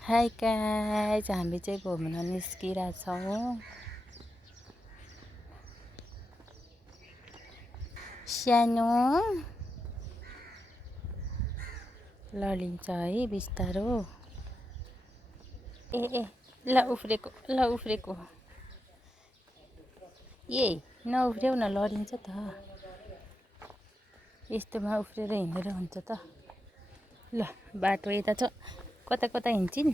Hi guys, हामी चाहिँ घुम्न निस्किरहेछौँ। सानो लडिन्छ है बिस्तारो। ए ल उफ्रेको यही नउफ्र्याउ न, लडिन्छ त। यस्तोमा उफ्रेर हिँडेर हुन्छ त। ल बाटो यता छ, कता कता हिँड्छिन्।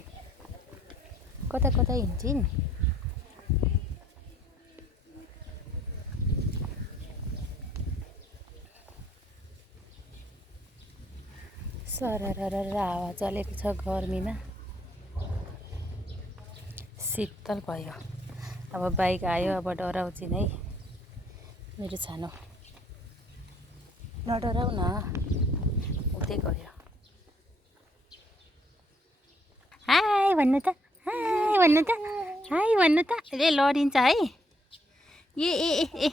सररर हावा चलेको छ गर्मीमा, शीतल भयो। अब बाइक आयो, अब डराउँछिन् है मेरो सानो। नडराउ न, उतै गयो। हाई भन्नु त, हाई भन्नु त। ए लडिन्छ है। ए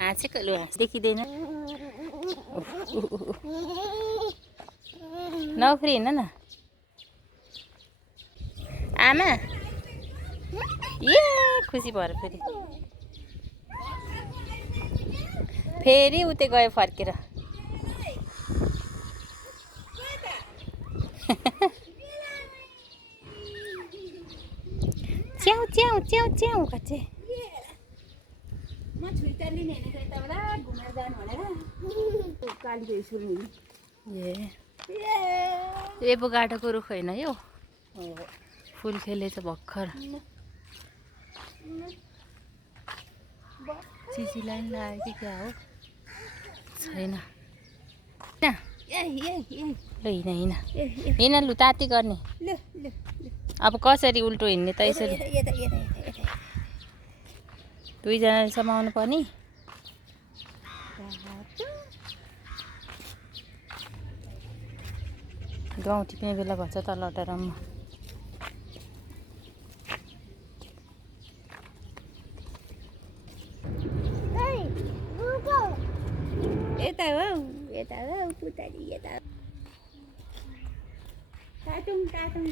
हाँसेको लु, देखिँदैन। नउफ्री हिँड्न न आमा। ए खुसी भएर फेरि उतै गयो फर्केर। च्याउ च्याउ च्याउ च्याउ कच्चे। म छुइटा लिने होइन यताबाट घुमेर जानु भनेर कालीको स्कुल नि। ए पो गाडाको रुख होइन यो, फुल खेलेछ भर्खर। चिचीलाई पनि लाग्यो कि क्या हो, छैन। ल हिँड लु, ताती गर्ने। अब कसरी उल्टो हिँड्ने त, यसरी दुईजनाले समाउनु पर्ने। गाउँ टिप्ने बेला भन्छ त लटरम्म। यता हो पुतली, यता टाटुङ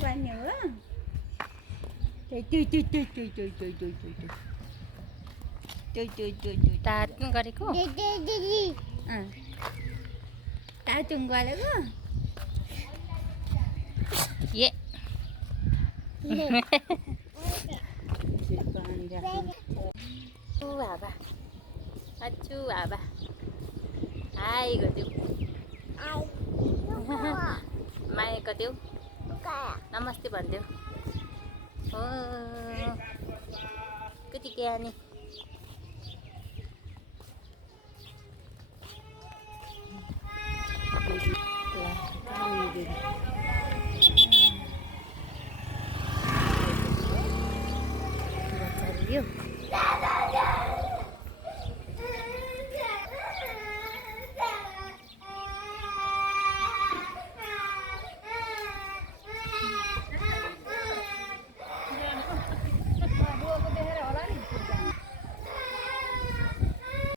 गर्ने हो। टाटुङ गरेको, टाटुङ गरेको। ए हावा अच्छु हावा। हाई गरिदेऊ, माया गरिदेऊ, नमस्ते भनिदेऊ। हो कति ज्ञानी। बच्चाहरू यो